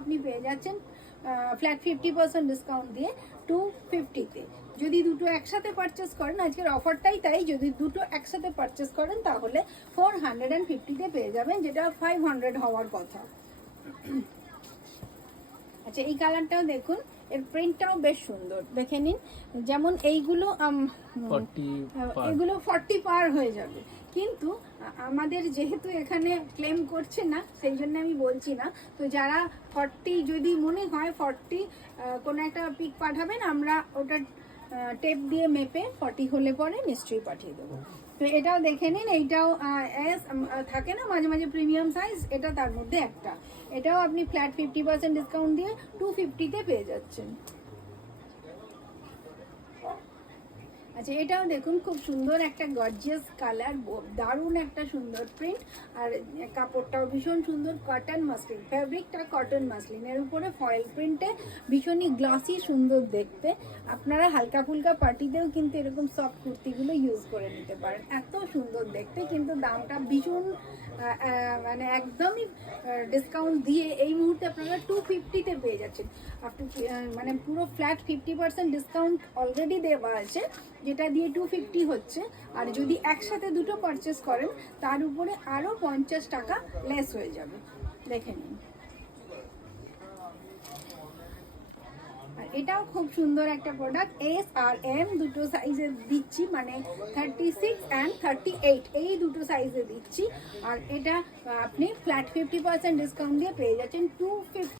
আপনি পেয়ে যাচ্ছেন ফ্ল্যাট 50% ডিসকাউন্ট দিয়ে 250-তে। যদি দুটো একসাথে পারচেস করেন, আজকের অফারটাই তাই, যদি দুটো একসাথে পারচেস করেন তাহলে 450-তে পেয়ে যাবেন, যেটা 500 হওয়ার কথা। আচ্ছা, এই কালারটাও দেখুন, এর প্রিন্টটাও বেশ সুন্দর, দেখে নিন। যেমন এইগুলো এগুলো 40 পার হয়ে যাবে, কিন্তু আমাদের যেহেতু এখানে ক্লেম করছে না, সেই জন্য আমি বলছি না। তো যারা 40 যদি মনে হয় 40 কোনো একটা পিক পাঠাবেন, আমরা ওটা টেপ দিয়ে মেপে 40 হলে পরে নিশ্চয়ই পাঠিয়ে দেবো। তো এটাও দেখে নিন, এইটাও এস থাকে না মাঝে মাঝে প্রিমিয়াম সাইজ, এটা তার মধ্যে একটা। এটাও আপনি ফ্ল্যাট 50% ডিসকাউন্ট দিয়ে 250-তে পেয়ে যাচ্ছেন। আচ্ছা, এটাও দেখুন, খুব সুন্দর একটা গর্জিয়াস কালার, দারুণ একটা সুন্দর প্রিন্ট, আর কাপড়টাও ভীষণ সুন্দর, কটন মাসলিন, ফ্যাব্রিকটা কটন মাসলিনের উপরে ফয়েল প্রিন্টে, ভীষণই গ্লসি, সুন্দর দেখতে। আপনারা হালকা ফুলকা পার্টিতেও কিন্তু এরকম সফট কুর্তিগুলো ইউজ করে নিতে পারেন, এত সুন্দর দেখতে। কিন্তু দামটা ভীষণ মানে একদমই ডিসকাউন্ট দিয়ে এই মুহূর্তে আপনারা 250-তে পেয়ে যাচ্ছেন। আপনি মানে পুরো ফ্ল্যাট 50% ডিসকাউন্ট অলরেডি দেওয়া আছে, যেটা দিয়ে 250 হচ্ছে। আর যদি একসাথে দুটো পারচেস করেন, তার উপরে আরও 50 টাকা লেস হয়ে যাবে, দেখে নিন। আর এটাও খুব সুন্দর একটা প্রোডাক্ট, এস আর এম দুটো সাইজে দিচ্ছি, মানে 36 অ্যান্ড 38 এই দুটো সাইজে দিচ্ছি। আর এটা আপনি ফ্ল্যাট 50% ডিসকাউন্ট দিয়ে পেয়ে যাচ্ছেন 250।